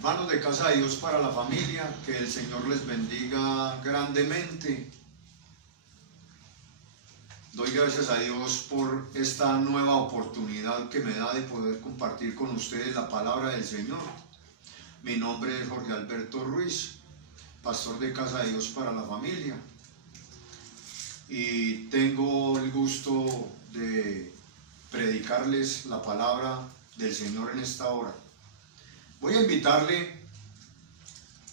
Hermanos de Casa de Dios para la Familia, que el Señor les bendiga grandemente. Doy gracias a Dios por esta nueva oportunidad que me da de poder compartir con ustedes la palabra del Señor. Mi nombre es Jorge Alberto Ruiz, pastor de Casa de Dios para la Familia. Y tengo el gusto de predicarles la palabra del Señor en esta hora. Voy a invitarle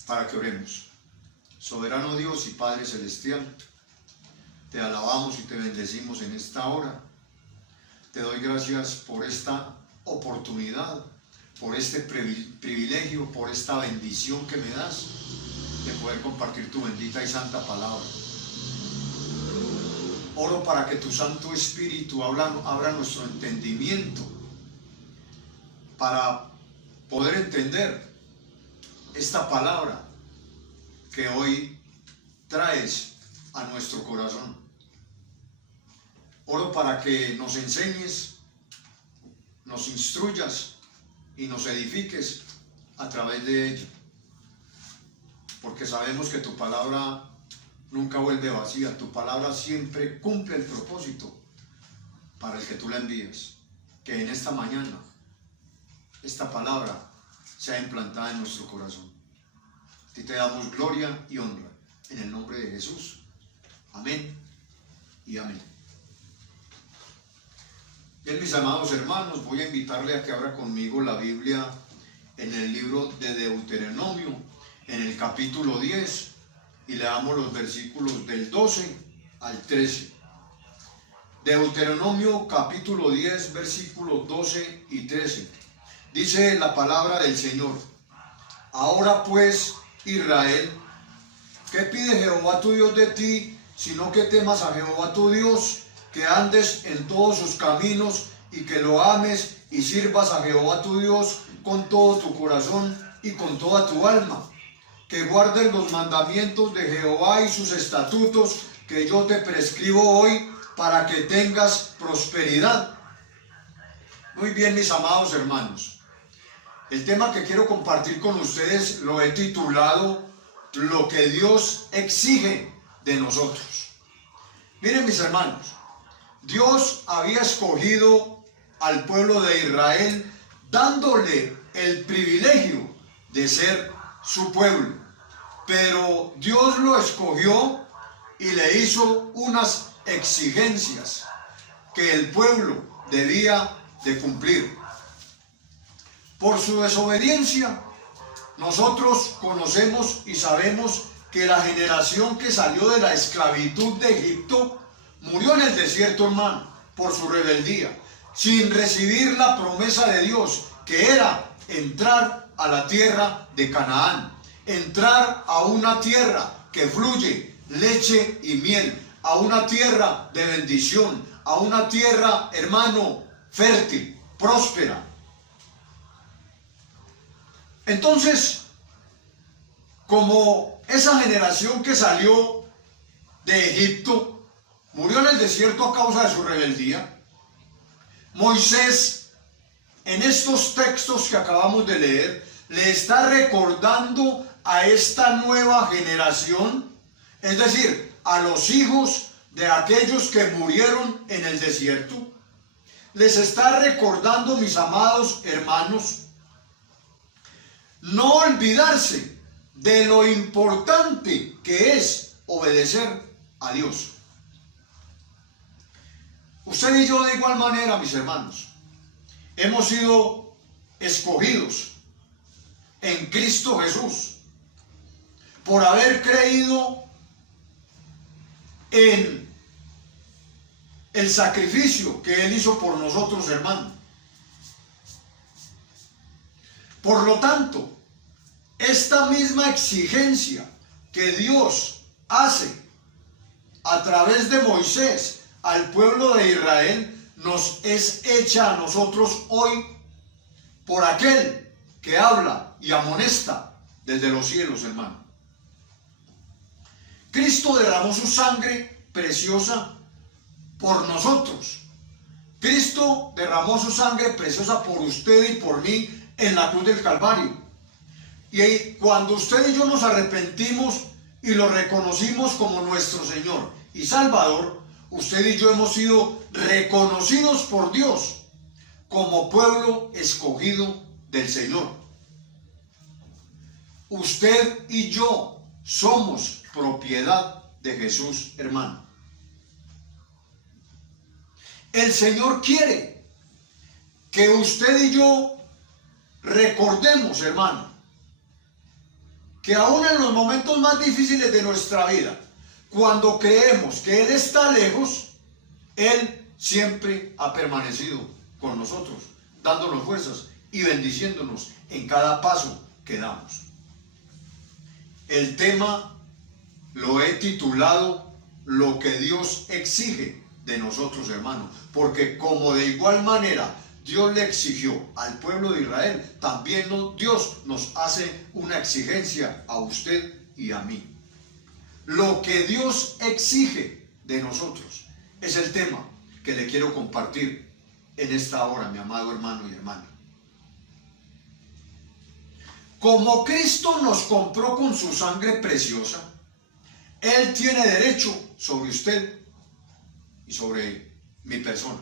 para que oremos. Soberano Dios y Padre Celestial, te alabamos y te bendecimos en esta hora. Te doy gracias por esta oportunidad, por este privilegio, por esta bendición que me das de poder compartir tu bendita y santa palabra. Oro para que tu Santo Espíritu abra nuestro entendimiento para poder entender esta palabra que hoy traes a nuestro corazón. Oro para que nos enseñes, nos instruyas y nos edifiques a través de ella, porque sabemos que tu palabra nunca vuelve vacía, tu palabra siempre cumple el propósito para el que tú la envías. Que en esta mañana esta palabra sea implantada en nuestro corazón. A ti te damos gloria y honra en el nombre de Jesús. Amén y amén. Bien, mis amados hermanos, voy a invitarle a que abra conmigo la Biblia en el libro de Deuteronomio, en el capítulo 10, y leamos los versículos del 12 al 13. Deuteronomio capítulo 10, versículos 12 y 13. Dice la palabra del Señor: Ahora pues, Israel, ¿qué pide Jehová tu Dios de ti, sino que temas a Jehová tu Dios, que andes en todos sus caminos y que lo ames y sirvas a Jehová tu Dios con todo tu corazón y con toda tu alma? Que guardes los mandamientos de Jehová y sus estatutos que yo te prescribo hoy, para que tengas prosperidad. Muy bien, mis amados hermanos. El tema que quiero compartir con ustedes lo he titulado Lo que Dios exige de nosotros. Miren, mis hermanos, Dios había escogido al pueblo de Israel dándole el privilegio de ser su pueblo, pero Dios lo escogió y le hizo unas exigencias que el pueblo debía de cumplir. Por su desobediencia, nosotros conocemos y sabemos que la generación que salió de la esclavitud de Egipto murió en el desierto, hermano, por su rebeldía, sin recibir la promesa de Dios, que era entrar a la tierra de Canaán, entrar a una tierra que fluye leche y miel, a una tierra de bendición, a una tierra, hermano, fértil, próspera. Entonces, como esa generación que salió de Egipto murió en el desierto a causa de su rebeldía, Moisés, en estos textos que acabamos de leer, le está recordando a esta nueva generación, es decir, a los hijos de aquellos que murieron en el desierto, les está recordando, mis amados hermanos, no olvidarse de lo importante que es obedecer a Dios. Usted y yo, de igual manera, mis hermanos, hemos sido escogidos en Cristo Jesús por haber creído en el sacrificio que Él hizo por nosotros, hermano. Por lo tanto, esta misma exigencia que Dios hace a través de Moisés al pueblo de Israel nos es hecha a nosotros hoy por aquel que habla y amonesta desde los cielos, hermano. Cristo derramó su sangre preciosa por nosotros. Cristo derramó su sangre preciosa por usted y por mí en la cruz del Calvario. Y cuando usted y yo nos arrepentimos y lo reconocimos como nuestro Señor y Salvador, usted y yo hemos sido reconocidos por Dios como pueblo escogido del Señor. Usted y yo somos propiedad de Jesús, hermano. El Señor quiere que usted y yo recordemos, hermano, que aún en los momentos más difíciles de nuestra vida, cuando creemos que Él está lejos, Él siempre ha permanecido con nosotros, dándonos fuerzas y bendiciéndonos en cada paso que damos. El tema lo he titulado Lo que Dios exige de nosotros, hermanos, porque como de igual manera Dios le exigió al pueblo de Israel, también Dios nos hace una exigencia a usted y a mí. Lo que Dios exige de nosotros es el tema que le quiero compartir en esta hora, mi amado hermano y hermana. Como Cristo nos compró con su sangre preciosa, Él tiene derecho sobre usted y sobre mi persona.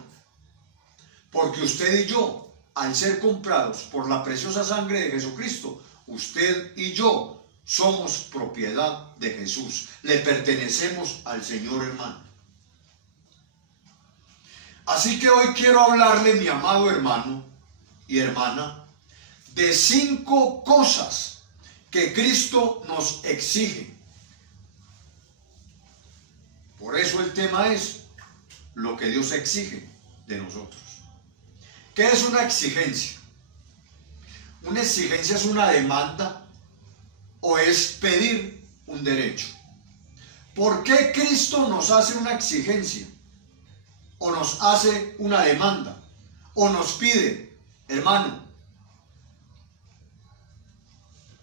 Porque usted y yo, al ser comprados por la preciosa sangre de Jesucristo, usted y yo somos propiedad de Jesús. Le pertenecemos al Señor, hermano. Así que hoy quiero hablarle, mi amado hermano y hermana, de 5 cosas que Cristo nos exige. Por eso el tema es lo que Dios exige de nosotros. ¿Qué es una exigencia? Una exigencia es una demanda o es pedir un derecho. ¿Por qué Cristo nos hace una exigencia? O nos hace una demanda, o nos pide, hermano,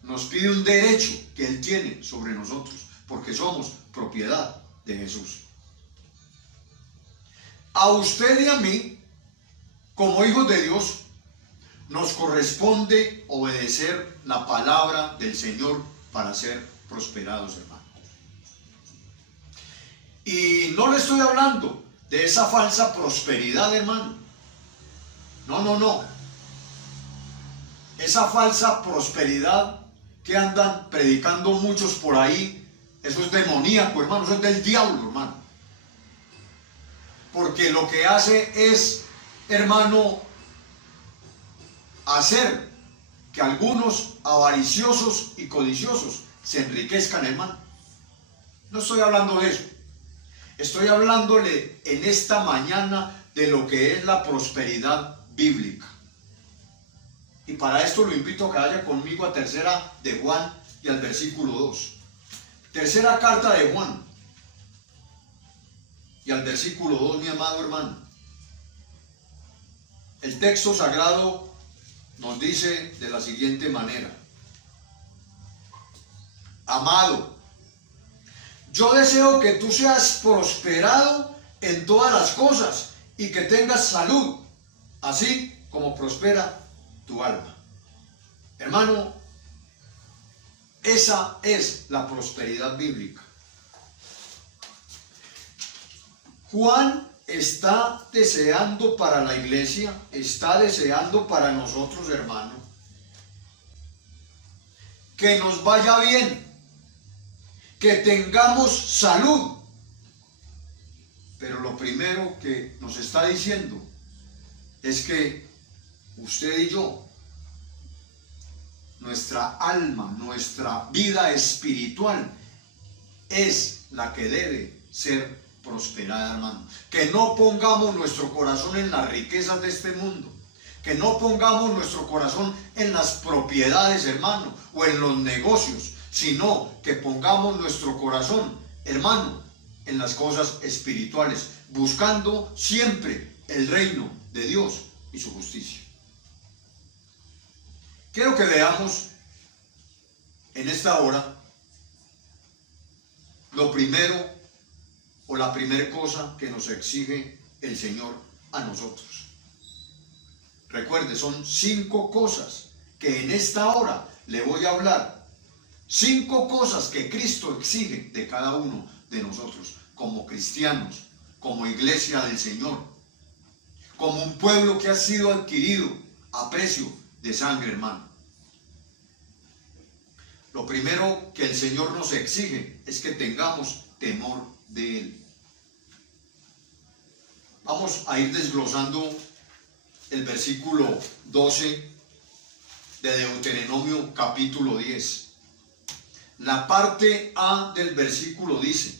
nos pide un derecho que Él tiene sobre nosotros, porque somos propiedad de Jesús. A usted y a mí, como hijos de Dios, nos corresponde obedecer la palabra del Señor para ser prosperados, hermano. Y no le estoy hablando de esa falsa prosperidad, hermano. No. Esa falsa prosperidad que andan predicando muchos por ahí, eso es demoníaco, hermano, eso es del diablo, hermano. Porque lo que hace es, hermano, hacer que algunos avariciosos y codiciosos se enriquezcan, hermano. No estoy hablando de eso. Estoy hablándole en esta mañana de lo que es la prosperidad bíblica. Y para esto lo invito a que vaya conmigo a 3 de Juan y al versículo 2. 3 carta de Juan y al versículo 2, mi amado hermano. El texto sagrado nos dice de la siguiente manera: amado, yo deseo que tú seas prosperado en todas las cosas y que tengas salud, así como prospera tu alma. Hermano, esa es la prosperidad bíblica. Juan está deseando para la iglesia, está deseando para nosotros, hermano, que nos vaya bien, que tengamos salud. Pero lo primero que nos está diciendo es que usted y yo, nuestra alma, nuestra vida espiritual es la que debe ser prosperada, hermano. Que no pongamos nuestro corazón en las riquezas de este mundo, que no pongamos nuestro corazón en las propiedades, hermano, o en los negocios, sino que pongamos nuestro corazón, hermano, en las cosas espirituales, buscando siempre el reino de Dios y su justicia. Quiero que veamos en esta hora lo primero o la primera cosa que nos exige el Señor a nosotros. Recuerde, son 5 cosas que en esta hora le voy a hablar 5 cosas que Cristo exige de cada uno de nosotros, como cristianos, como iglesia del Señor, como un pueblo que ha sido adquirido a precio de sangre, hermano. Lo primero que el Señor nos exige es que tengamos temor de Él. Vamos a ir desglosando el versículo 12 de Deuteronomio capítulo 10. La parte A del versículo dice: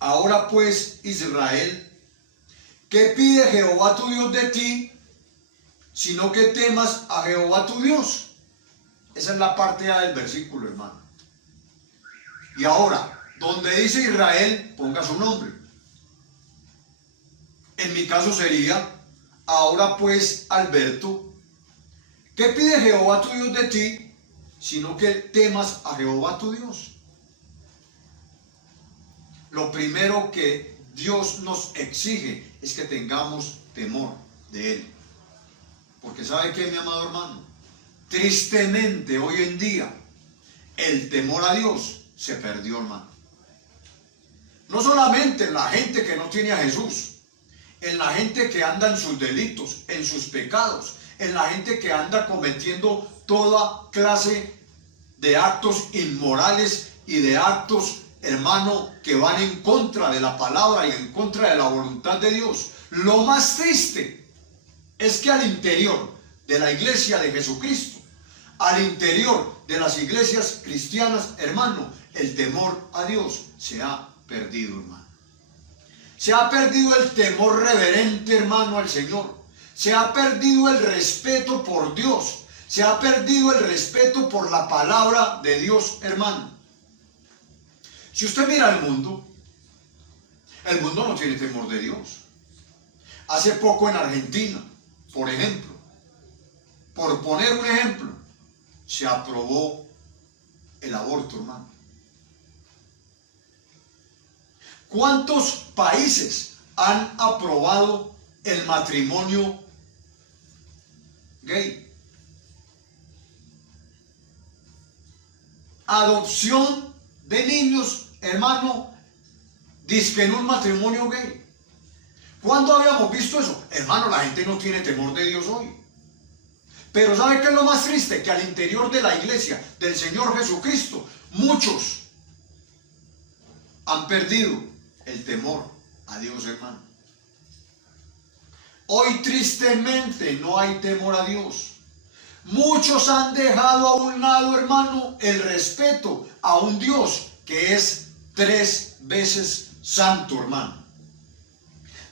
ahora pues, Israel, ¿qué pide Jehová tu Dios de ti, sino que temas a Jehová tu Dios? Esa es la parte A del versículo, hermano. Y ahora, donde dice Israel, ponga su nombre. En mi caso sería: ahora pues, Alberto, ¿qué pide Jehová tu Dios de ti, sino que temas a Jehová tu Dios? Lo primero que Dios nos exige es que tengamos temor de Él. Porque ¿sabe qué, mi amado hermano? Tristemente hoy en día el temor a Dios se perdió, hermano. No solamente en la gente que no tiene a Jesús, en la gente que anda en sus delitos, en sus pecados, en la gente que anda cometiendo toda clase de actos inmorales y de actos, hermano, que van en contra de la palabra y en contra de la voluntad de Dios. Lo más triste es que al interior de la iglesia de Jesucristo, al interior de las iglesias cristianas, hermano, el temor a Dios se ha perdido, hermano. Se ha perdido el temor reverente, hermano, al Señor. Se ha perdido el respeto por Dios. Se ha perdido el respeto por la palabra de Dios, hermano. Si usted mira el mundo no tiene temor de Dios. Hace poco en Argentina, por ejemplo, por poner un ejemplo, se aprobó el aborto, hermano. ¿Cuántos países han aprobado el matrimonio gay? Adopción de niños, hermano, dizque en un matrimonio gay. ¿Cuándo habíamos visto eso? Hermano, la gente no tiene temor de Dios hoy. Pero ¿sabe qué es lo más triste? Que al interior de la iglesia del Señor Jesucristo, muchos han perdido el temor a Dios, hermano. Hoy tristemente no hay temor a Dios. Muchos han dejado a un lado, hermano, el respeto a un Dios que es 3 veces santo, hermano.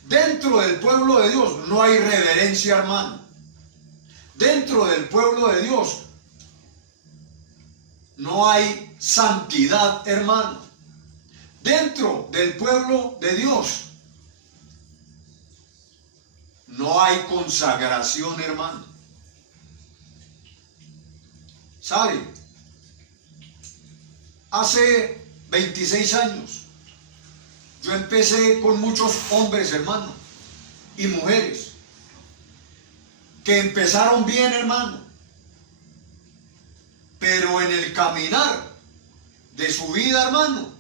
Dentro del pueblo de Dios no hay reverencia, hermano. Dentro del pueblo de Dios no hay santidad, hermano. Dentro del pueblo de Dios no hay consagración, hermano. ¿Sabe? Hace 26 años yo empecé con muchos hombres, hermano, y mujeres que empezaron bien, hermano, pero en el caminar de su vida, hermano,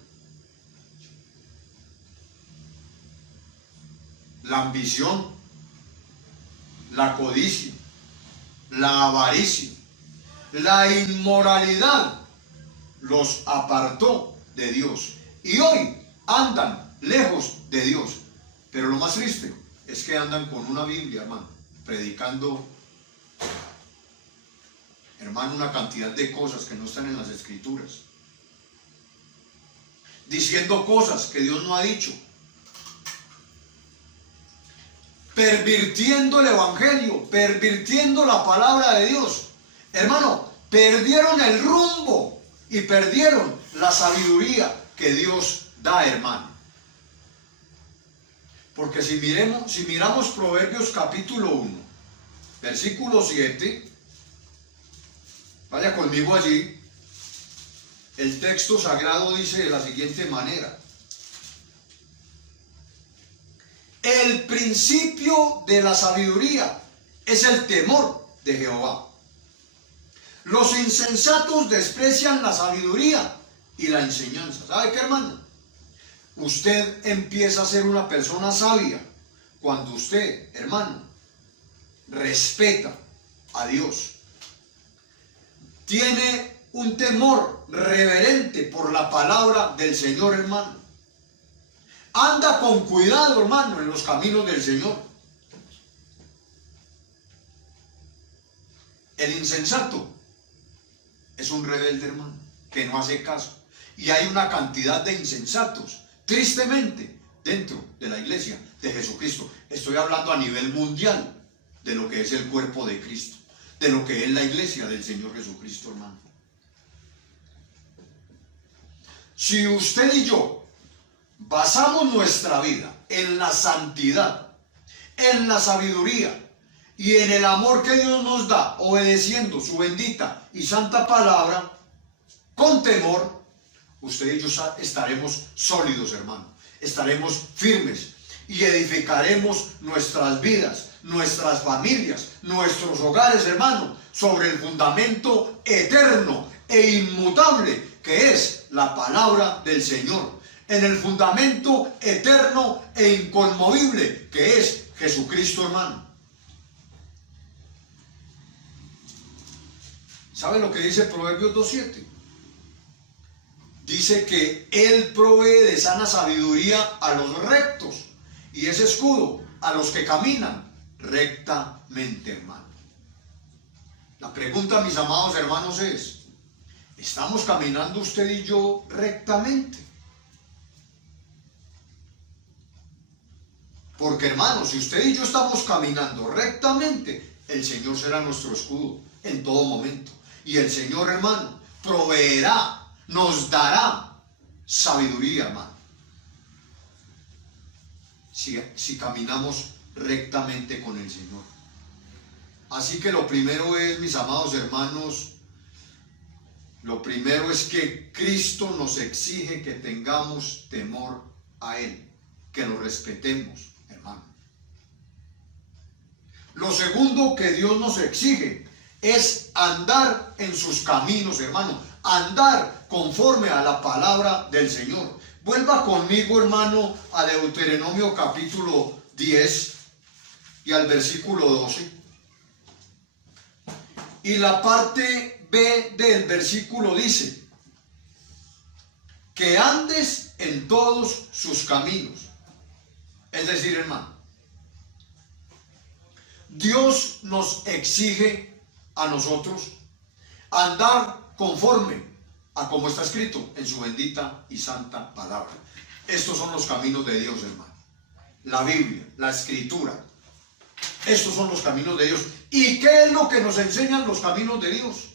la ambición, la codicia, la avaricia, la inmoralidad los apartó de Dios y hoy andan lejos de Dios. Pero lo más triste es que andan con una Biblia, hermano, predicando, hermano, una cantidad de cosas que no están en las Escrituras, diciendo cosas que Dios no ha dicho, pervirtiendo el evangelio, pervirtiendo la palabra de Dios. Hermano, perdieron el rumbo y perdieron la sabiduría que Dios da, hermano. Porque si miramos Proverbios capítulo 1, versículo 7, vaya conmigo allí, el texto sagrado dice de la siguiente manera: el principio de la sabiduría es el temor de Jehová. Los insensatos desprecian la sabiduría y la enseñanza. ¿Sabe qué, hermano? Usted empieza a ser una persona sabia cuando usted, hermano, respeta a Dios. Tiene un temor reverente por la palabra del Señor, hermano. Anda con cuidado, hermano, en los caminos del Señor. El insensato es un rebelde, hermano, que no hace caso. Y hay una cantidad de insensatos, tristemente, dentro de la iglesia de Jesucristo. Estoy hablando a nivel mundial de lo que es el cuerpo de Cristo, de lo que es la iglesia del Señor Jesucristo, hermano. Si usted y yo basamos nuestra vida en la santidad, en la sabiduría y en el amor que Dios nos da, obedeciendo su bendita y santa palabra, con temor, usted y yo estaremos sólidos, hermano. Estaremos firmes y edificaremos nuestras vidas, nuestras familias, nuestros hogares, hermano, sobre el fundamento eterno e inmutable que es la palabra del Señor, en el fundamento eterno e inconmovible que es Jesucristo, hermano. ¿Sabe lo que dice Proverbios 2:7? Dice que Él provee de sana sabiduría a los rectos y es escudo a los que caminan rectamente, hermano. La pregunta, mis amados hermanos, es: ¿estamos caminando usted y yo rectamente? Porque, hermanos, si usted y yo estamos caminando rectamente, el Señor será nuestro escudo en todo momento. Y el Señor, hermano, proveerá, nos dará sabiduría, hermano. Si caminamos rectamente con el Señor. Así que lo primero es, mis amados hermanos, lo primero es que Cristo nos exige que tengamos temor a Él, que lo respetemos, hermano. Lo segundo que Dios nos exige es andar en sus caminos, hermano, andar conforme a la palabra del Señor. Vuelva conmigo, hermano, a Deuteronomio capítulo 10 y al versículo 12. Y la parte B del versículo dice: que andes en todos sus caminos. Es decir, hermano, Dios nos exige a nosotros andar conforme a como está escrito en su bendita y santa palabra. Estos son los caminos de Dios, hermano. La Biblia, la Escritura. Estos son los caminos de Dios. ¿Y qué es lo que nos enseñan los caminos de Dios?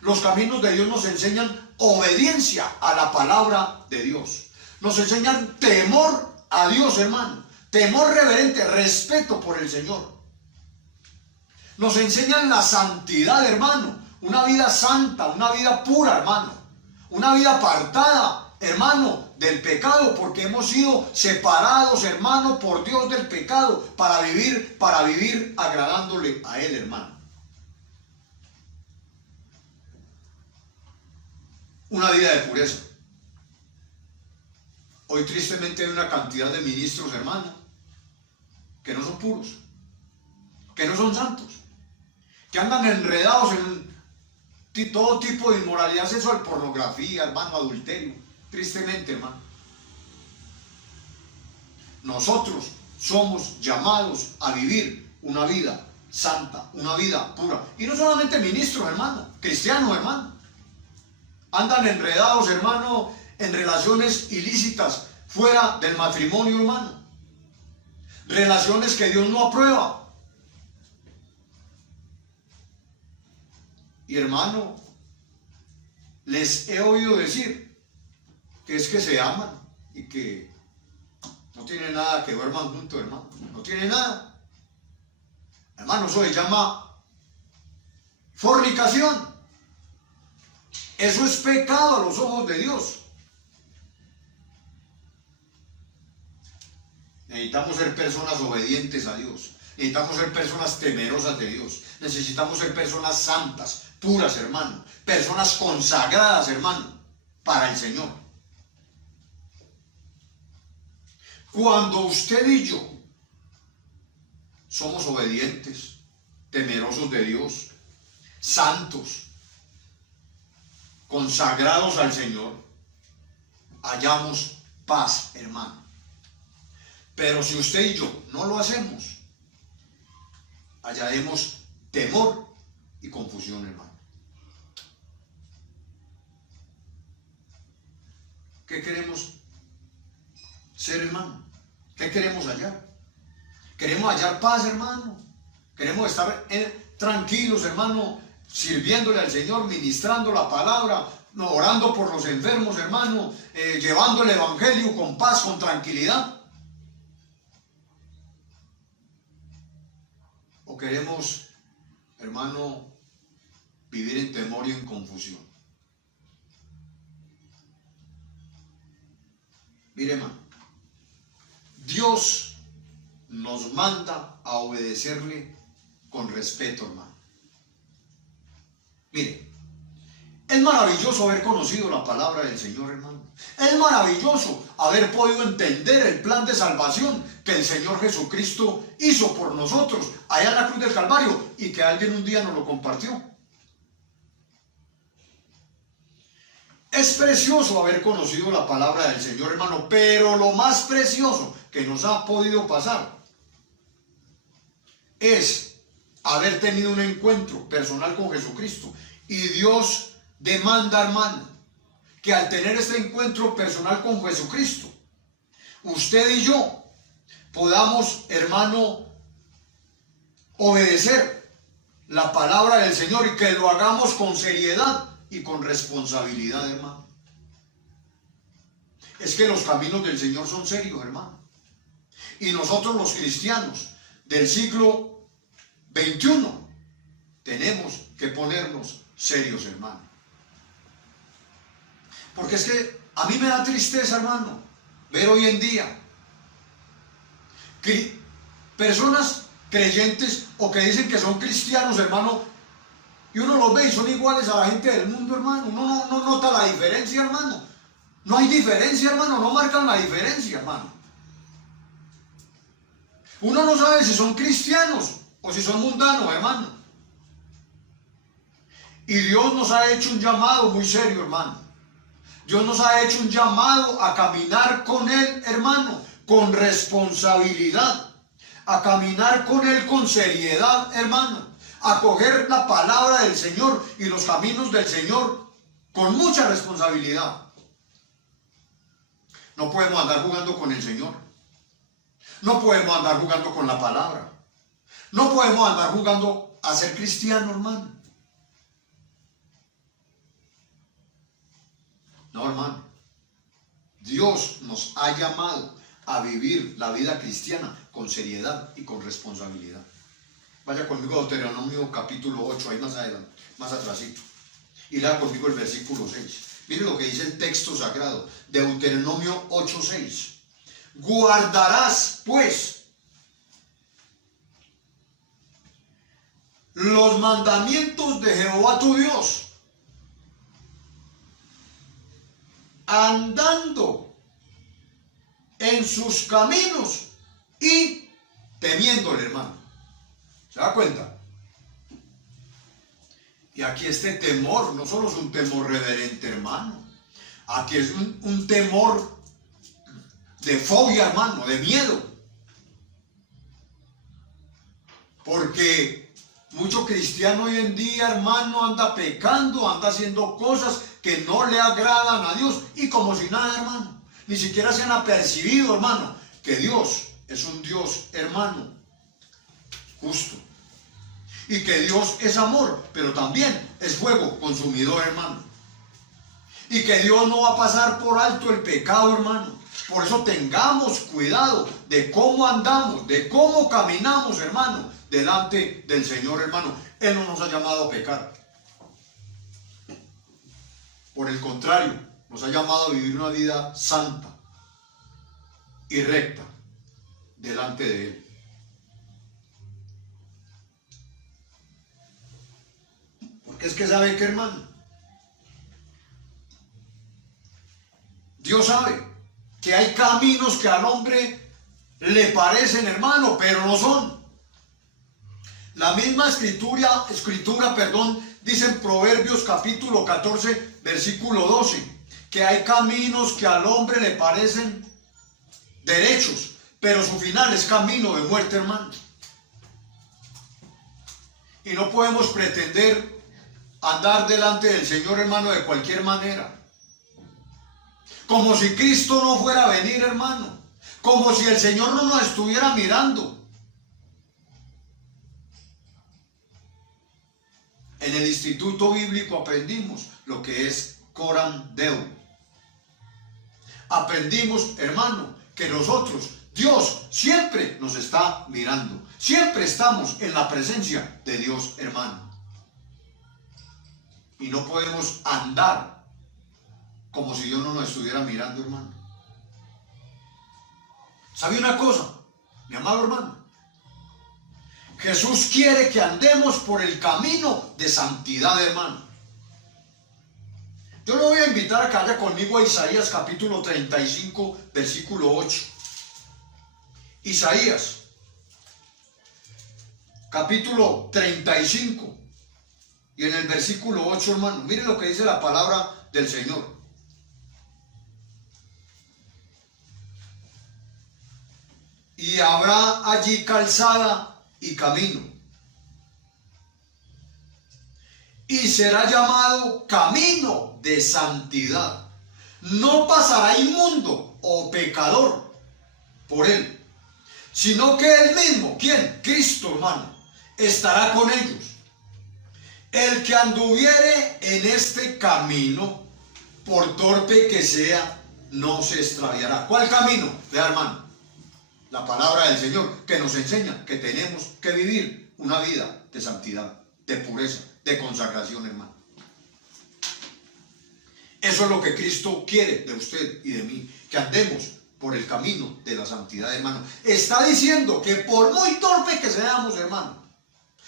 Los caminos de Dios nos enseñan obediencia a la palabra de Dios. Nos enseñan temor a Dios, hermano. Temor reverente, respeto por el Señor. Nos enseñan la santidad, hermano. Una vida santa, una vida pura, hermano. Una vida apartada, hermano, del pecado, porque hemos sido separados, hermano, por Dios del pecado, para vivir agradándole a Él, hermano. Una vida de pureza. Hoy tristemente hay una cantidad de ministros, hermano, que no son puros, que no son santos, que andan enredados en todo tipo de inmoralidad sexual, pornografía, hermano, adulterio. Tristemente, hermano. Nosotros somos llamados a vivir una vida santa, una vida pura. Y no solamente ministros, hermano, cristianos, hermano. Andan enredados, hermano, en relaciones ilícitas fuera del matrimonio, hermano. Relaciones que Dios no aprueba. Y, hermano, les he oído decir que es que se aman y que no tiene nada que duerman juntos, hermano. No tiene nada. Hermano, eso se llama fornicación. Eso es pecado a los ojos de Dios. Necesitamos ser personas obedientes a Dios. Necesitamos ser personas temerosas de Dios. Necesitamos ser personas santas, puras, hermano. Personas consagradas, hermano, para el Señor. Cuando usted y yo somos obedientes, temerosos de Dios, santos, consagrados al Señor, hallamos paz, hermano. Pero si usted y yo no lo hacemos, hallaremos temor y confusión, hermano. ¿Qué queremos ser, hermano? ¿Qué queremos hallar? Queremos hallar paz, hermano. Queremos estar tranquilos, hermano, sirviéndole al Señor, ministrando la palabra, orando por los enfermos, hermano, llevando el evangelio con paz, con tranquilidad. ¿O queremos, hermano, vivir en temor y en confusión? Mire, hermano, Dios nos manda a obedecerle con respeto, hermano. Mire, es maravilloso haber conocido la palabra del Señor, hermano. Es maravilloso haber podido entender el plan de salvación que el Señor Jesucristo hizo por nosotros allá en la cruz del Calvario y que alguien un día nos lo compartió. Es precioso haber conocido la palabra del Señor, hermano, pero lo más precioso que nos ha podido pasar es haber tenido un encuentro personal con Jesucristo. Y Dios demanda, hermano, que al tener este encuentro personal con Jesucristo, usted y yo podamos, hermano, obedecer la palabra del Señor y que lo hagamos con seriedad y con responsabilidad, hermano. Es que los caminos del Señor son serios, hermano. Y nosotros los cristianos del siglo XXI tenemos que ponernos serios, hermano. Porque es que a mí me da tristeza, hermano, ver hoy en día que personas creyentes o que dicen que son cristianos, hermano, y uno los ve y son iguales a la gente del mundo, hermano. Uno no nota la diferencia, hermano. No hay diferencia, hermano, no marcan la diferencia, hermano. Uno no sabe si son cristianos o si son mundanos, hermano. Y Dios nos ha hecho un llamado muy serio, hermano. Dios nos ha hecho un llamado a caminar con Él, hermano, con responsabilidad. A caminar con Él con seriedad, hermano. A coger la palabra del Señor y los caminos del Señor con mucha responsabilidad. No podemos andar jugando con el Señor. No podemos andar jugando con la palabra. No podemos andar jugando a ser cristiano, hermano. No, hermano. Dios nos ha llamado a vivir la vida cristiana con seriedad y con responsabilidad. Vaya conmigo a Deuteronomio capítulo 8, ahí más adelante, más atrásito. Y lea conmigo el versículo 6. Mire lo que dice el texto sagrado, Deuteronomio 8:6. Guardarás, pues, los mandamientos de Jehová tu Dios, andando en sus caminos y temiéndole, hermano. ¿Se da cuenta? Y aquí este temor no solo es un temor reverente, hermano. Aquí es un temor de fobia, hermano, de miedo. Porque mucho cristiano hoy en día, hermano, anda pecando, anda haciendo cosas que no le agradan a Dios. Y como si nada, hermano. Ni siquiera se han apercibido, hermano, que Dios es un Dios, hermano, justo. Y que Dios es amor, pero también es fuego consumidor, hermano. Y que Dios no va a pasar por alto el pecado, hermano. Por eso tengamos cuidado de cómo andamos, de cómo caminamos, hermano, delante del Señor, hermano. Él no nos ha llamado a pecar. Por el contrario, nos ha llamado a vivir una vida santa y recta delante de Él. Es que sabe que, hermano, Dios sabe que hay caminos que al hombre le parecen, hermano, pero no son. La misma escritura, dice en Proverbios capítulo 14, versículo 12, que hay caminos que al hombre le parecen derechos, pero su final es camino de muerte, hermano. Y no podemos pretender andar delante del Señor, hermano, de cualquier manera. Como si Cristo no fuera a venir, hermano. Como si el Señor no nos estuviera mirando. En el Instituto Bíblico aprendimos lo que es Coram Deo. Aprendimos, hermano, que nosotros, Dios siempre nos está mirando. Siempre estamos en la presencia de Dios, hermano. Y no podemos andar como si Dios no nos estuviera mirando, hermano. ¿Sabe una cosa, mi amado hermano? Jesús quiere que andemos por el camino de santidad, hermano. Yo lo voy a invitar a que vaya conmigo a Isaías capítulo 35, versículo 8. Isaías capítulo 35 y en el versículo 8, hermano, miren lo que dice la palabra del Señor. Y habrá allí calzada y camino, y será llamado camino de santidad. No pasará inmundo o pecador por él, sino que él mismo, ¿quién? Cristo, hermano, estará con ellos. El que anduviere en este camino, por torpe que sea, no se extraviará. ¿Cuál camino? Vea, hermano, la palabra del Señor que nos enseña que tenemos que vivir una vida de santidad, de pureza, de consagración, hermano. Eso es lo que Cristo quiere de usted y de mí, que andemos por el camino de la santidad, hermano. Está diciendo que por muy torpe que seamos, hermano,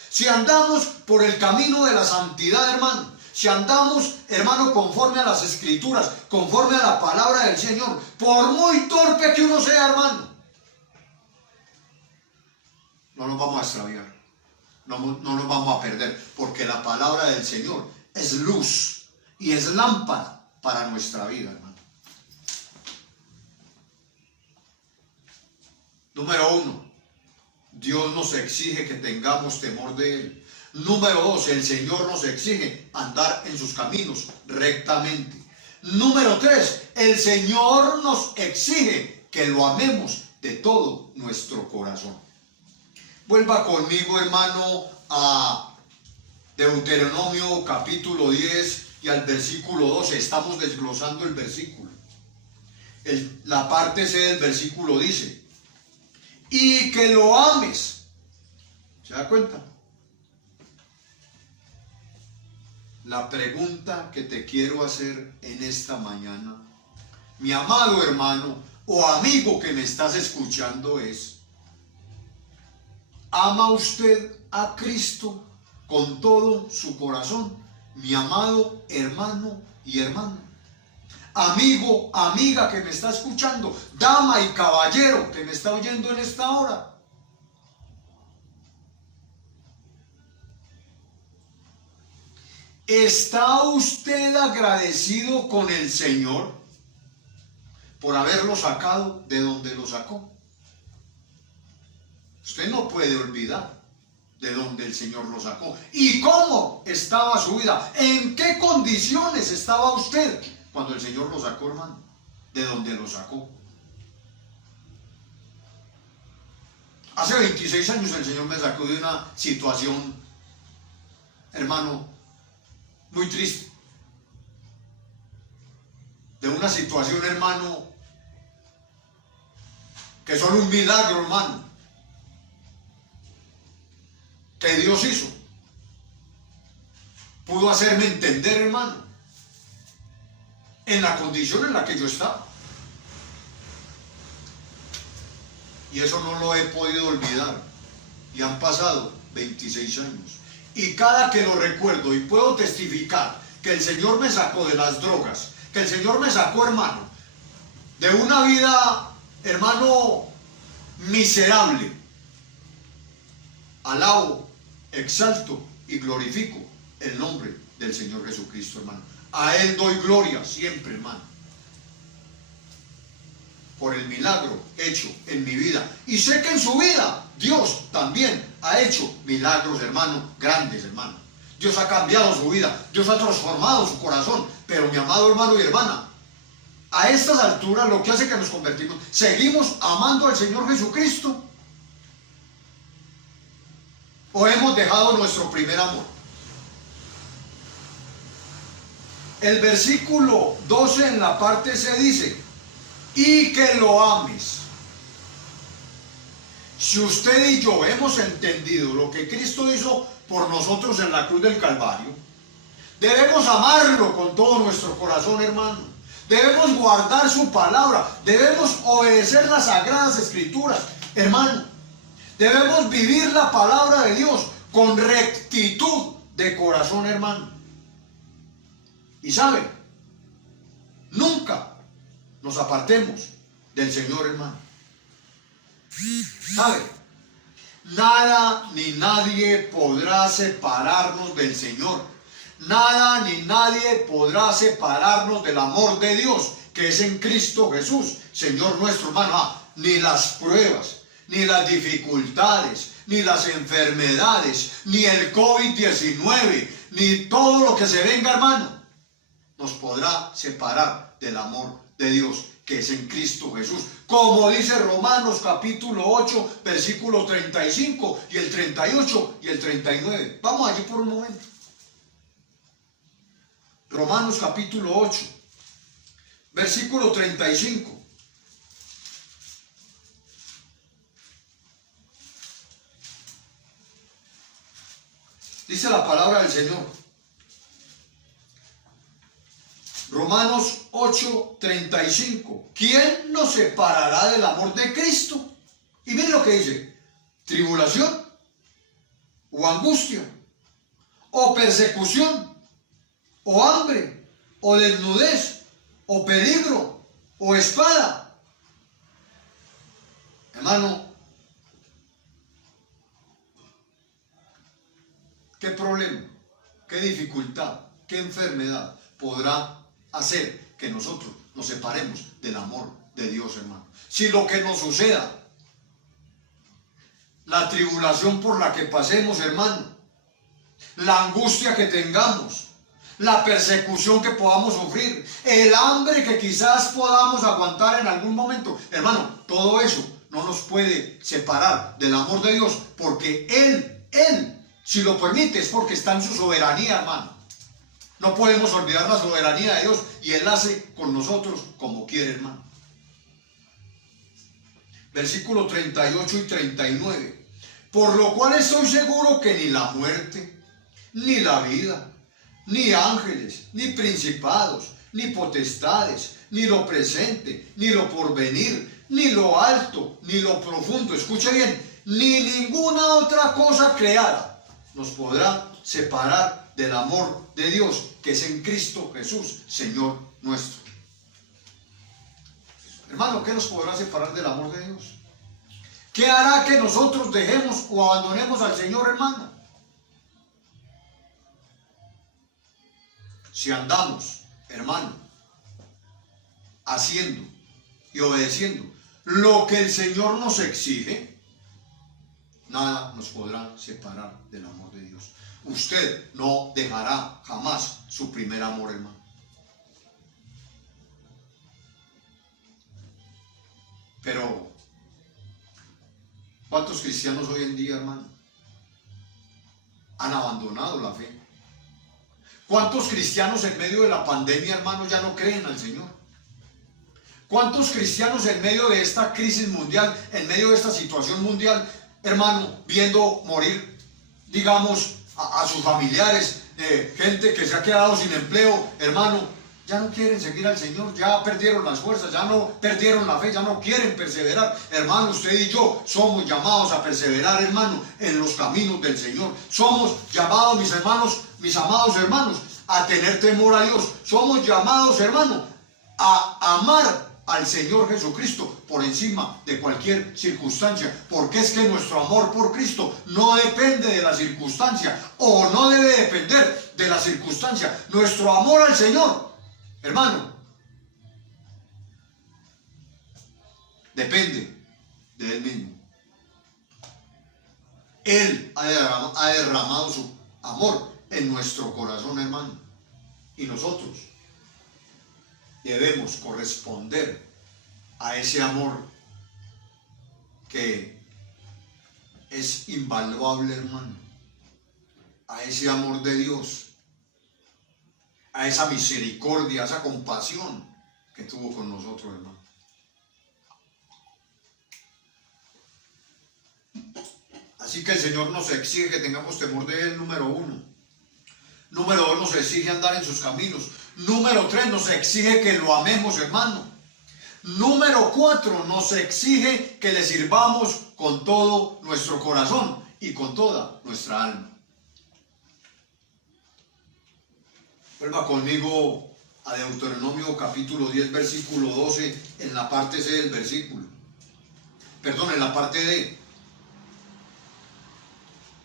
si andamos por el camino de la santidad, hermano, si andamos, hermano, conforme a las Escrituras, conforme a la palabra del Señor, por muy torpe que uno sea, hermano, no nos vamos a extraviar, no nos vamos a perder, porque la palabra del Señor es luz y es lámpara para nuestra vida, hermano. Número 1, Dios nos exige que tengamos temor de Él. Número 2, el Señor nos exige andar en sus caminos rectamente. Número 3, el Señor nos exige que lo amemos de todo nuestro corazón. Vuelva conmigo, hermano, a Deuteronomio capítulo 10 y al versículo 12. Estamos desglosando el versículo. La parte C del versículo dice: y que lo ames. ¿Se da cuenta? La pregunta que te quiero hacer en esta mañana, mi amado hermano o amigo que me estás escuchando, es: ¿ama usted a Cristo con todo su corazón, mi amado hermano y hermana? Amigo, amiga que me está escuchando, dama y caballero que me está oyendo en esta hora. ¿Está usted agradecido con el Señor por haberlo sacado de donde lo sacó? Usted no puede olvidar de dónde el Señor lo sacó y cómo estaba su vida, en qué condiciones estaba usted cuando el Señor lo sacó, hermano, de dónde lo sacó. Hace 26 años el Señor me sacó de una situación, hermano, muy triste. De una situación, hermano, que solo un milagro, hermano, que Dios hizo, pudo hacerme entender, hermano, en la condición en la que yo estaba. Y eso no lo he podido olvidar. Y han pasado 26 años. Y cada que lo recuerdo y puedo testificar que el Señor me sacó de las drogas, que el Señor me sacó, hermano, de una vida, hermano, miserable, alabo, exalto y glorifico el nombre del Señor Jesucristo, hermano. A Él doy gloria siempre, hermano, por el milagro hecho en mi vida. Y sé que en su vida Dios también ha hecho milagros, hermano, grandes, hermano. Dios ha cambiado su vida, Dios ha transformado su corazón. Pero mi amado hermano y hermana, a estas alturas lo que hace que nos convertimos, seguimos amando al Señor Jesucristo, o hemos dejado nuestro primer amor. El versículo 12 en la parte C dice: y que lo ames. Si usted y yo hemos entendido lo que Cristo hizo por nosotros en la cruz del Calvario, debemos amarlo con todo nuestro corazón, hermano. Debemos guardar su palabra, debemos obedecer las sagradas escrituras, hermano. Debemos vivir la palabra de Dios con rectitud de corazón, hermano. Y sabe, nunca nos apartemos del Señor, hermano. ¿Sabe? Nada ni nadie podrá separarnos del Señor. Nada ni nadie podrá separarnos del amor de Dios, que es en Cristo Jesús, Señor nuestro, hermano. Ni las pruebas, ni las dificultades, ni las enfermedades, ni el COVID-19, ni todo lo que se venga, hermano, nos podrá separar del amor de Dios, que es en Cristo Jesús, como dice Romanos capítulo 8, versículo 35 y el 38 y el 39. Vamos allí por un momento. Romanos capítulo 8, versículo 35. Dice la palabra del Señor. Romanos 8, 35. ¿Quién nos separará del amor de Cristo? Y miren lo que dice: tribulación, o angustia, o persecución, o hambre, o desnudez, o peligro, o espada. Hermano, ¿qué problema, qué dificultad, qué enfermedad podrá hacer que nosotros nos separemos del amor de Dios, hermano? Si lo que nos suceda, la tribulación por la que pasemos, hermano, la angustia que tengamos, la persecución que podamos sufrir, el hambre que quizás podamos aguantar en algún momento, hermano, todo eso no nos puede separar del amor de Dios, porque Él, si lo permite, es porque está en su soberanía, hermano. No podemos olvidar la soberanía de Dios, y Él hace con nosotros como quiere, hermano. Versículo 38 y 39. Por lo cual estoy seguro que ni la muerte, ni la vida, ni ángeles, ni principados, ni potestades, ni lo presente, ni lo porvenir, ni lo alto, ni lo profundo, escuche bien, ni ninguna otra cosa creada nos podrá separar del amor de Dios, que es en Cristo Jesús, Señor nuestro. Hermano, ¿qué nos podrá separar del amor de Dios? ¿Qué hará que nosotros dejemos o abandonemos al Señor, hermano? Si andamos, hermano, haciendo y obedeciendo lo que el Señor nos exige, nada nos podrá separar del amor de Dios. Usted no dejará jamás su primer amor, hermano. Pero, ¿cuántos cristianos hoy en día, hermano, han abandonado la fe? ¿Cuántos cristianos en medio de la pandemia, hermano, ya no creen al Señor? ¿Cuántos cristianos en medio de esta crisis mundial, en medio de esta situación mundial, hermano, viendo morir, digamos, a sus familiares, gente que se ha quedado sin empleo, hermano, ya no quieren seguir al Señor, ya perdieron las fuerzas, ya no perdieron la fe, ya no quieren perseverar. Hermano, usted y yo somos llamados a perseverar, hermano, en los caminos del Señor. Somos llamados, mis hermanos, mis amados hermanos, a tener temor a Dios. Somos llamados, hermano, a amar al Señor Jesucristo por encima de cualquier circunstancia, porque es que nuestro amor por Cristo no depende de la circunstancia, o no debe depender de la circunstancia. Nuestro amor al Señor, hermano, depende de Él mismo. Él ha derramado su amor en nuestro corazón, hermano, y nosotros debemos corresponder a ese amor que es invaluable, hermano, a ese amor de Dios, a esa misericordia, a esa compasión que tuvo con nosotros, hermano. Así que el Señor nos exige que tengamos temor de Él, número 1. Número 2, nos exige andar en sus caminos. Número 3, nos exige que lo amemos, hermano. Número 4, nos exige que le sirvamos con todo nuestro corazón y con toda nuestra alma. Vuelva conmigo a Deuteronomio capítulo 10, versículo 12, en la parte C del versículo. Perdón, en la parte D.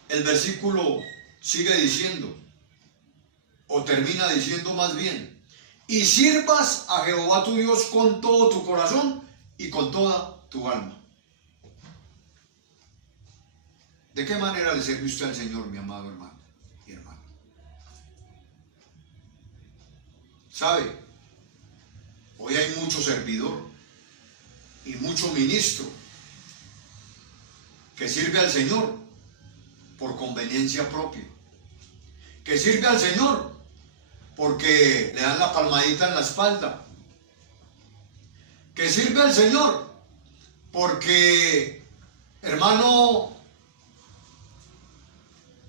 El versículo sigue diciendo, o termina diciendo más bien, y sirvas a Jehová tu Dios con todo tu corazón y con toda tu alma. ¿De qué manera le sirve usted al Señor, mi amado hermano y hermana? ¿Sabe? Hoy hay mucho servidor y mucho ministro que sirve al Señor por conveniencia propia, que sirve al Señor porque le dan la palmadita en la espalda, que sirve al Señor porque, hermano,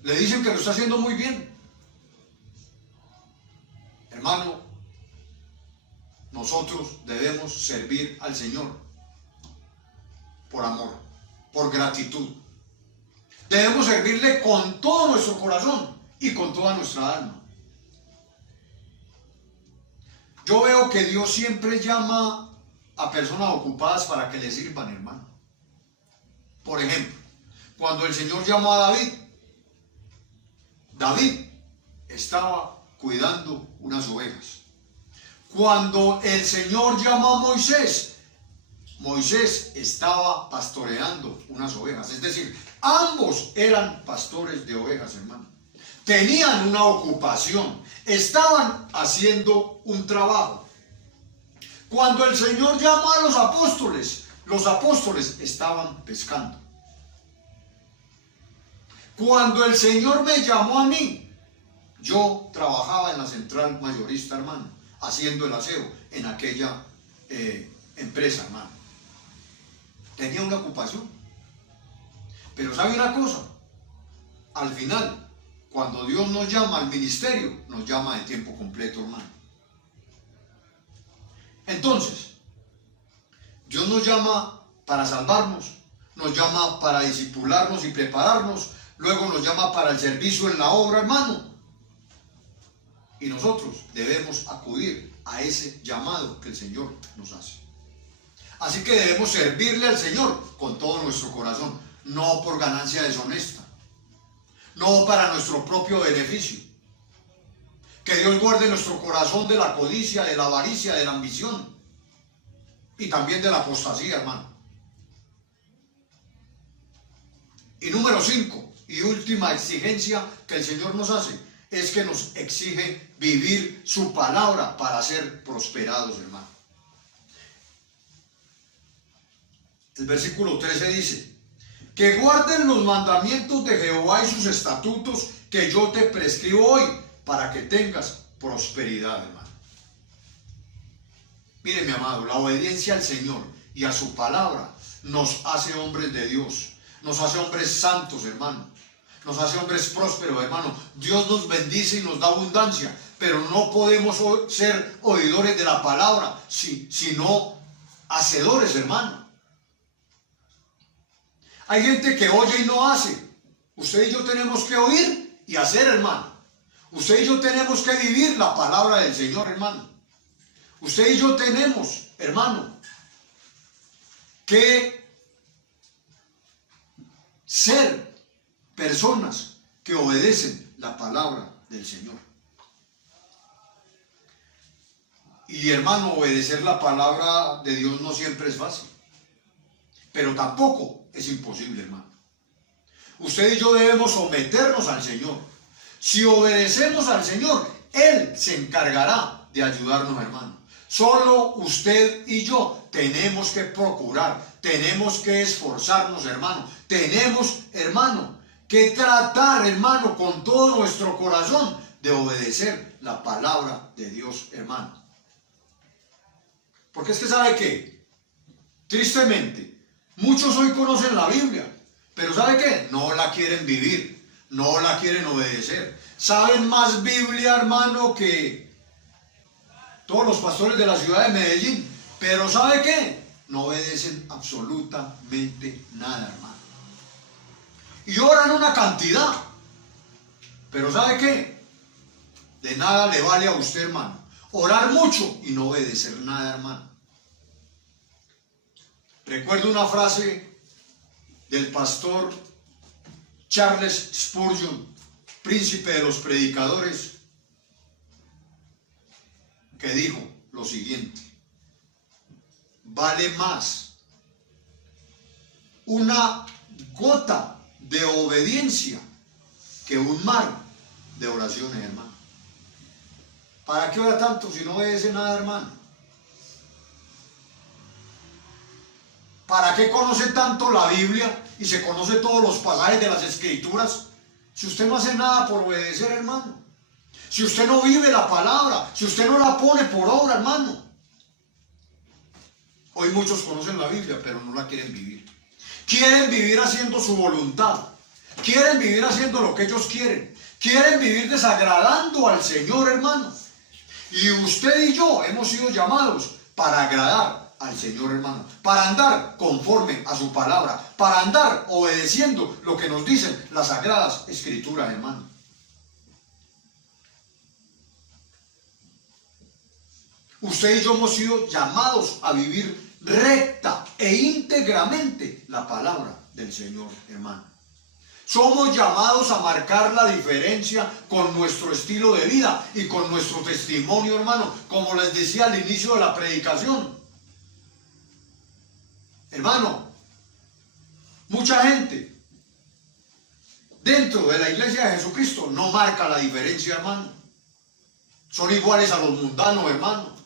le dicen que lo está haciendo muy bien. Hermano, nosotros debemos servir al Señor por amor, por gratitud. Debemos servirle con todo nuestro corazón y con toda nuestra alma. Yo veo que Dios siempre llama a personas ocupadas para que le sirvan, hermano. Por ejemplo, cuando el Señor llamó a David, David estaba cuidando unas ovejas. Cuando el Señor llamó a Moisés, Moisés estaba pastoreando unas ovejas. Es decir, ambos eran pastores de ovejas, hermano. Tenían una ocupación, estaban haciendo un trabajo. Cuando el Señor llamó a los apóstoles estaban pescando. Cuando el Señor me llamó a mí, yo trabajaba en la central mayorista, hermano, haciendo el aseo en aquella empresa, hermano. Tenía una ocupación. Pero ¿sabe una cosa? Al final, cuando Dios nos llama al ministerio, nos llama de tiempo completo, hermano. Entonces, Dios nos llama para salvarnos, nos llama para discipularnos y prepararnos, luego nos llama para el servicio en la obra, hermano. Y nosotros debemos acudir a ese llamado que el Señor nos hace. Así que debemos servirle al Señor con todo nuestro corazón, no por ganancia deshonesta, no para nuestro propio beneficio. Que Dios guarde nuestro corazón de la codicia, de la avaricia, de la ambición y también de la apostasía, hermano. Y número 5 y última exigencia que el Señor nos hace es que nos exige vivir su palabra para ser prosperados, hermano. El versículo 13 dice, que guarden los mandamientos de Jehová y sus estatutos que yo te prescribo hoy para que tengas prosperidad, hermano. Mire, mi amado, la obediencia al Señor y a su palabra nos hace hombres de Dios, nos hace hombres santos, hermano, nos hace hombres prósperos, hermano. Dios nos bendice y nos da abundancia, pero no podemos ser oidores de la palabra, sino hacedores, hermano. Hay gente que oye y no hace. Usted y yo tenemos que oír y hacer, hermano. Usted y yo tenemos que vivir la palabra del Señor, hermano. Usted y yo tenemos, hermano, que ser personas que obedecen la palabra del Señor. Y hermano, obedecer la palabra de Dios no siempre es fácil, pero tampoco es imposible, hermano. Usted y yo debemos someternos al Señor. Si obedecemos al Señor, Él se encargará de ayudarnos, hermano. Solo usted y yo tenemos que procurar, tenemos que esforzarnos, hermano. Tenemos, hermano, que tratar, hermano, con todo nuestro corazón de obedecer la palabra de Dios, hermano. Porque es que, ¿sabe qué? Tristemente, muchos hoy conocen la Biblia, pero ¿sabe qué? No la quieren vivir, no la quieren obedecer. Saben más Biblia, hermano, que todos los pastores de la ciudad de Medellín, pero ¿sabe qué? No obedecen absolutamente nada, hermano. Y oran una cantidad, pero ¿sabe qué? De nada le vale a usted, hermano, orar mucho y no obedecer nada, hermano. Recuerdo una frase del pastor Charles Spurgeon, príncipe de los predicadores, que dijo lo siguiente: vale más una gota de obediencia que un mar de oraciones, hermano. ¿Para qué ora tanto si no obedece nada, hermano? ¿Para qué conoce tanto la Biblia y se conoce todos los pasajes de las Escrituras si usted no hace nada por obedecer, hermano? Si usted no vive la palabra, si usted no la pone por obra, hermano. Hoy muchos conocen la Biblia, pero no la quieren vivir. Quieren vivir haciendo su voluntad. Quieren vivir haciendo lo que ellos quieren. Quieren vivir desagradando al Señor, hermano. Y usted y yo hemos sido llamados para agradar al Señor, hermano. Para andar conforme a su palabra. Para andar obedeciendo lo que nos dicen las sagradas Escrituras, hermano. Usted y yo hemos sido llamados a vivir recta e íntegramente la palabra del Señor, hermano. Somos llamados a marcar la diferencia con nuestro estilo de vida y con nuestro testimonio, hermano, como les decía al inicio de la predicación. Hermano, mucha gente dentro de la iglesia de Jesucristo no marca la diferencia, hermano. Son iguales a los mundanos, hermano.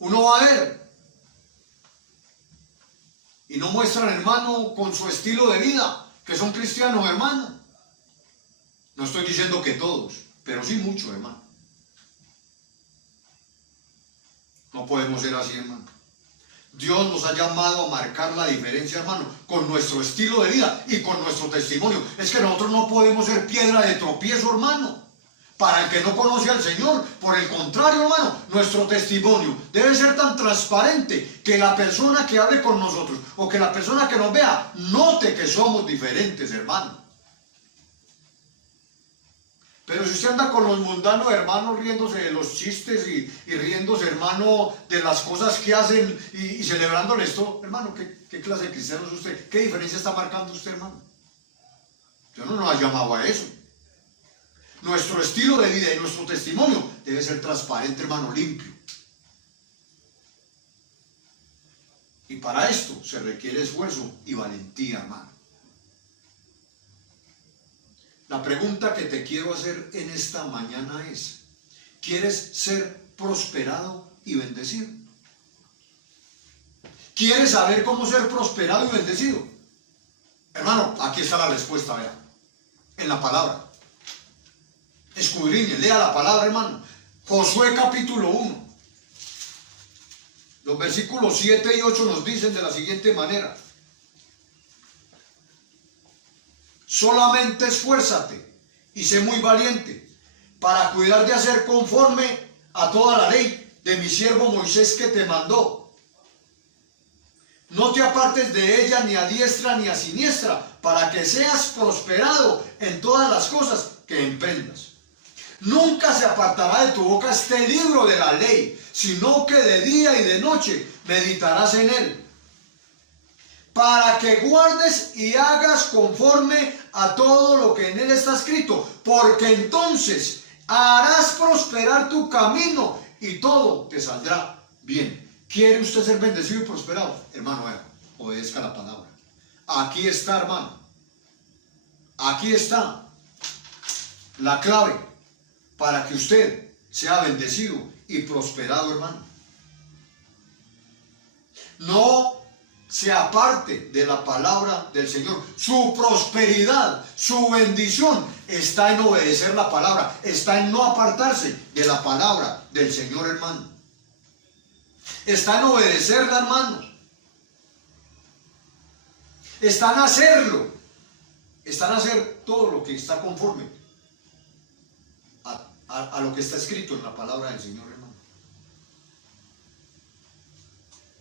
Uno va a ver y no muestran, hermano, con su estilo de vida que son cristianos, hermano. No estoy diciendo que todos, pero sí muchos, hermano. No podemos ser así, hermano. Dios nos ha llamado a marcar la diferencia, hermano, con nuestro estilo de vida y con nuestro testimonio. Es que nosotros no podemos ser piedra de tropiezo, hermano, para el que no conoce al Señor. Por el contrario, hermano, nuestro testimonio debe ser tan transparente que la persona que hable con nosotros o que la persona que nos vea note que somos diferentes, hermano. Pero si usted anda con los mundanos, hermano, riéndose de los chistes y riéndose, hermano, de las cosas que hacen y celebrándole esto, hermano, ¿qué clase de cristiano es usted? ¿Qué diferencia está marcando usted, hermano? Dios no nos ha llamado a eso. Nuestro estilo de vida y nuestro testimonio debe ser transparente, hermano, limpio. Y para esto se requiere esfuerzo y valentía, hermano. La pregunta que te quiero hacer en esta mañana es: ¿quieres ser prosperado y bendecido? ¿Quieres saber cómo ser prosperado y bendecido? Hermano, aquí está la respuesta, vea, en la palabra. Escudriñe, lea la palabra, hermano. Josué capítulo 1. Los versículos 7 y 8 nos dicen de la siguiente manera: solamente esfuérzate y sé muy valiente, para cuidar de hacer conforme a toda la ley de mi siervo Moisés que te mandó. No te apartes de ella ni a diestra ni a siniestra, para que seas prosperado en todas las cosas que emprendas. Nunca se apartará de tu boca este libro de la ley, sino que de día y de noche meditarás en él, para que guardes y hagas conforme a todo lo que en él está escrito, porque entonces harás prosperar tu camino y todo te saldrá bien. ¿Quiere usted ser bendecido y prosperado? Hermano, obedezca la palabra. Aquí está, hermano. Aquí está la clave para que usted sea bendecido y prosperado, hermano. No se aparte de la palabra del Señor. Su prosperidad, su bendición está en obedecer la palabra, está en no apartarse de la palabra del Señor, hermano. Está en obedecerla, hermanos. Está en hacerlo. Está en hacer todo lo que está conforme a lo que está escrito en la palabra del Señor, hermano.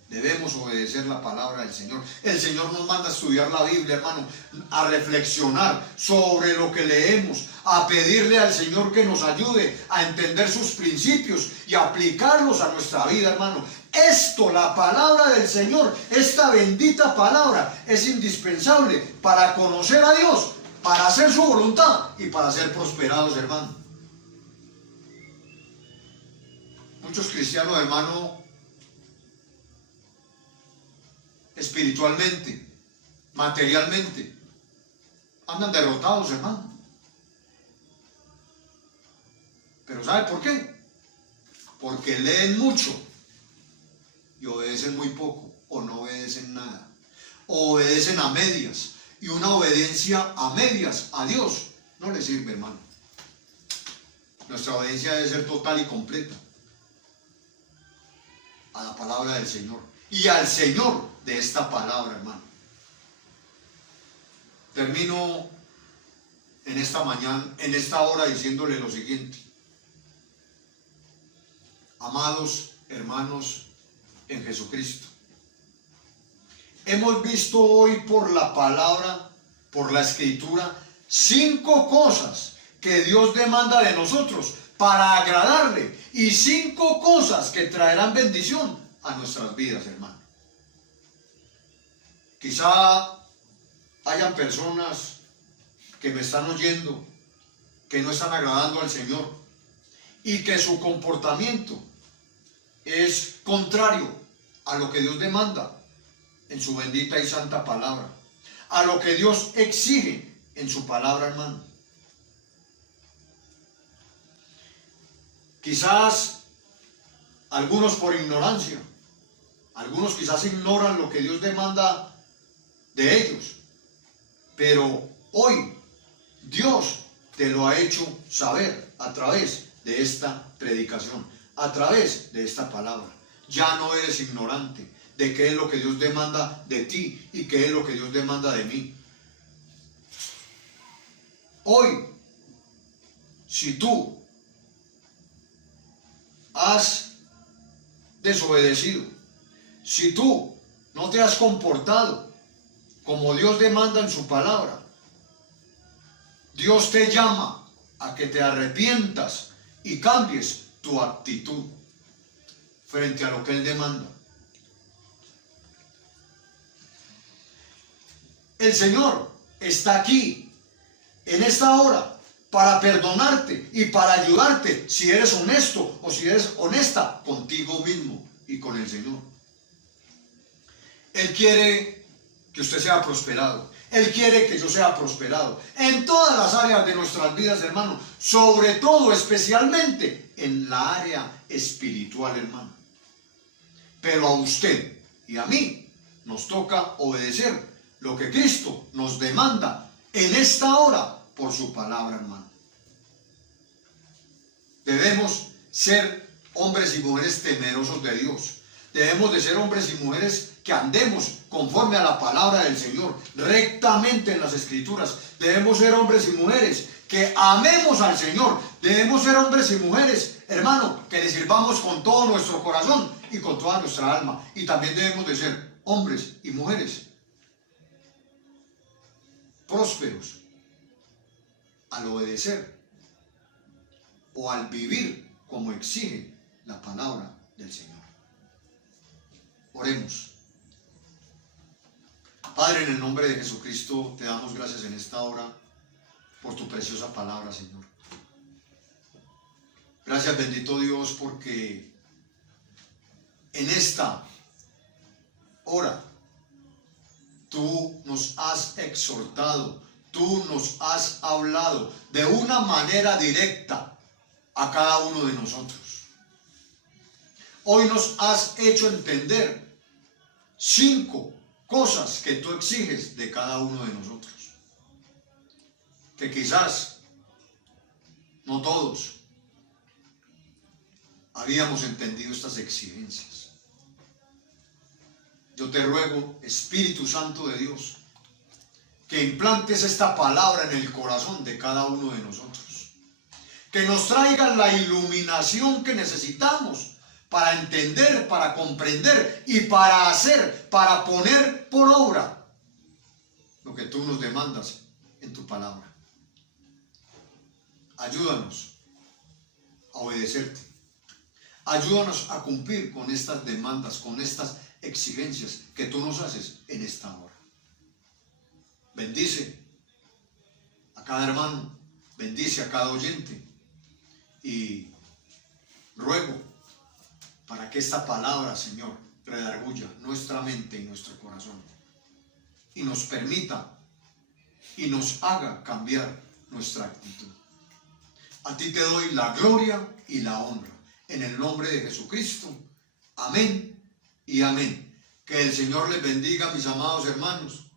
Debemos obedecer la palabra del Señor. El Señor nos manda a estudiar la Biblia, hermano, a reflexionar sobre lo que leemos, a pedirle al Señor que nos ayude a entender sus principios y aplicarlos a nuestra vida, hermano. Esto, la palabra del Señor, esta bendita palabra, es indispensable para conocer a Dios, para hacer su voluntad y para ser prosperados, hermano. Muchos cristianos, hermano, espiritualmente, materialmente, andan derrotados, hermano. Pero ¿sabe por qué? Porque leen mucho y obedecen muy poco, o no obedecen nada, o obedecen a medias, y una obediencia a medias a Dios no le sirve, hermano. Nuestra obediencia debe ser total y completa a la palabra del Señor y al Señor de esta palabra, hermano. Termino en esta mañana, en esta hora, diciéndole lo siguiente. Amados hermanos en Jesucristo, hemos visto hoy por la palabra, por la escritura, 5 cosas que Dios demanda de nosotros para agradarle, y 5 cosas que traerán bendición a nuestras vidas, hermano. Quizá hayan personas que me están oyendo que no están agradando al Señor y que su comportamiento es contrario a lo que Dios demanda en su bendita y santa palabra, a lo que Dios exige en su palabra, hermano. Quizás algunos por ignorancia, algunos quizás ignoran lo que Dios demanda de ellos, pero hoy Dios te lo ha hecho saber a través de esta predicación, a través de esta palabra. Ya no eres ignorante de qué es lo que Dios demanda de ti y qué es lo que Dios demanda de mí. Hoy, si tú has desobedecido, si tú no te has comportado como Dios demanda en su palabra, Dios te llama a que te arrepientas y cambies tu actitud frente a lo que Él demanda. El Señor está aquí en esta hora para perdonarte y para ayudarte si eres honesto o si eres honesta contigo mismo y con el Señor. Él quiere que usted sea prosperado. Él quiere que yo sea prosperado en todas las áreas de nuestras vidas, hermano. Sobre todo, especialmente en la área espiritual, hermano. Pero a usted y a mí nos toca obedecer lo que Cristo nos demanda en esta hora por su palabra, hermano. Debemos ser hombres y mujeres temerosos de Dios. Debemos de ser hombres y mujeres que andemos conforme a la palabra del Señor, rectamente en las Escrituras. Debemos ser hombres y mujeres que amemos al Señor. Debemos ser hombres y mujeres, hermano, que le sirvamos con todo nuestro corazón y con toda nuestra alma. Y también debemos de ser hombres y mujeres prósperos al obedecer o al vivir como exige la palabra del Señor. Oremos. Padre, en el nombre de Jesucristo, te damos gracias en esta hora por tu preciosa palabra, Señor. Gracias, bendito Dios, porque en esta hora tú nos has exhortado, tú nos has hablado de una manera directa a cada uno de nosotros. Hoy nos has hecho entender 5 cosas que tú exiges de cada uno de nosotros, que quizás no todos habíamos entendido estas exigencias. Yo te ruego, Espíritu Santo de Dios, que implantes esta palabra en el corazón de cada uno de nosotros, que nos traiga la iluminación que necesitamos para entender, para comprender y para hacer, para poner por obra lo que tú nos demandas en tu palabra. Ayúdanos a obedecerte. Ayúdanos a cumplir con estas demandas, con estas exigencias que tú nos haces en esta hora. Bendice a cada hermano, bendice a cada oyente y ruego para que esta palabra, Señor, redarguya nuestra mente y nuestro corazón y nos permita y nos haga cambiar nuestra actitud. A ti te doy la gloria y la honra en el nombre de Jesucristo. Amén y amén. Que el Señor les bendiga, mis amados hermanos.